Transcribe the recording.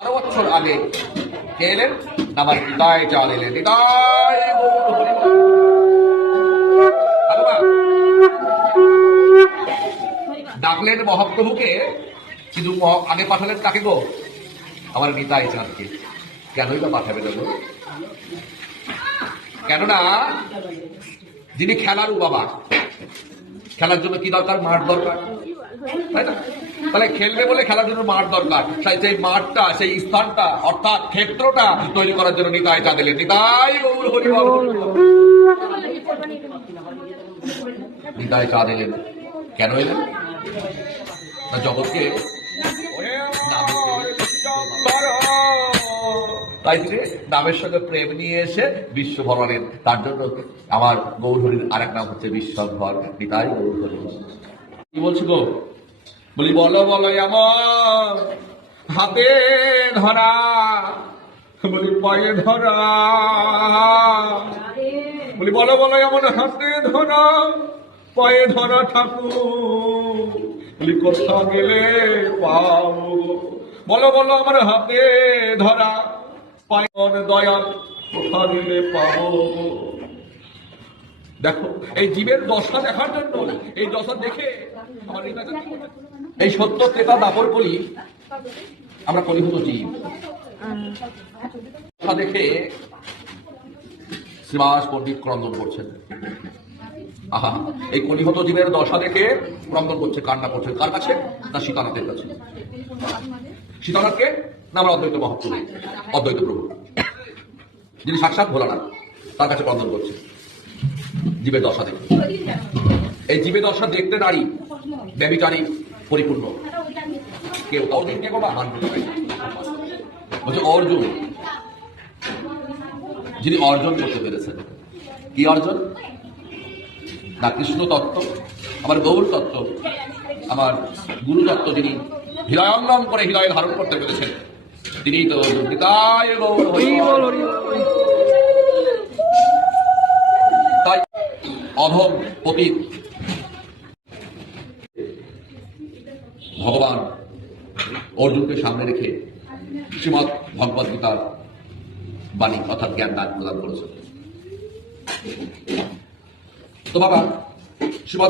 12 বছর আগে কে এলেন? আমার নিতাই চাঁদ এলেন। নিতাই ডাকলেন মহাপ্রভুকে, কিন্তু আগে পাঠালেন কাকে গো? আমার নিতাই চাঁদকে। কেনই বা পাঠাবে না গো? কেননা যিনি খেলারও বাবা, খেলার জন্য কি দরকার? মাঠ দরকার, তাই না? তাহলে খেলবে বলে খেলার জন্য মাঠ দরকার। সেই মাঠটা, সেই স্থানটা, অর্থাৎ ক্ষেত্রটা তৈরি করার জন্য নিতাই চাঁদ এলেন। নিতাই গৌর হরি বল। নিতাই চাঁদ এলেন কেন এলেন? না জগৎকে তাই তিনি নামের সঙ্গে প্রেম নিয়ে এসে বিশ্ব ভরালেন। তার জন্য আমার গৌর হরির আর এক নাম হচ্ছে বিশ্বম্ভর। নিতাই গৌর হরি। কি বলছি গো? বলি বলো বলো আমার হাতে ধরা, বলি পায়ে ধরা, বলি বলো বলো এমন হাতে ধরা পায়ে ধরা ঠাকুর, বলি কোথা গেলে পাবো? বলো বলো আমার হাতে ধরা পায়ে দয়াল কোথা গেলে পাবো? দেখো এই জীবের দশা দেখার জন্য, এই দশা দেখে আমার এই সত্য ক্রেতা দাপর করি আমরা কলিহত জীব। দেখে শ্রীবাস পণ্ডিত ক্রন্দন করছেন। আহা, এই কলিহত জীবের দশা দেখে ক্রন্দন করছে, কান্না করছে। কার কাছে? না সীতানাথের কাছে। সীতানাথকে না আমরা অদ্বৈত মহাপ্রভু, অদ্বৈত প্রভু, যিনি সাক্ষাৎ ভোলানাথ, তার কাছে ক্রন্দন করছে জীবের দশা দেখে। এই জীবের দশা দেখতে নারী ব্যভিচারী পরিপূর্ণ। কেউ অর্জুনকে বাবা বলছে অর্জুন, যিনি অর্জন করতে পেরেছেন। কি অর্জন? না কৃষ্ণ তত্ত্ব, আমার গৌর তত্ত্ব, আমার গুরু তত্ত্ব যিনি হৃদয়ঙ্গম করে হৃদয়ে ধারণ করতে পেরেছেন, তিনি তো নিতাই গৌর হরি বল। তাই অধম পতিত ভগবান অর্জুনকে সামনে রেখে শ্রীমৎ ভগবদ গীতার বাণী অর্থাৎ জ্ঞান দান প্রদান করেছেন। তো বাবা শ্রীমৎ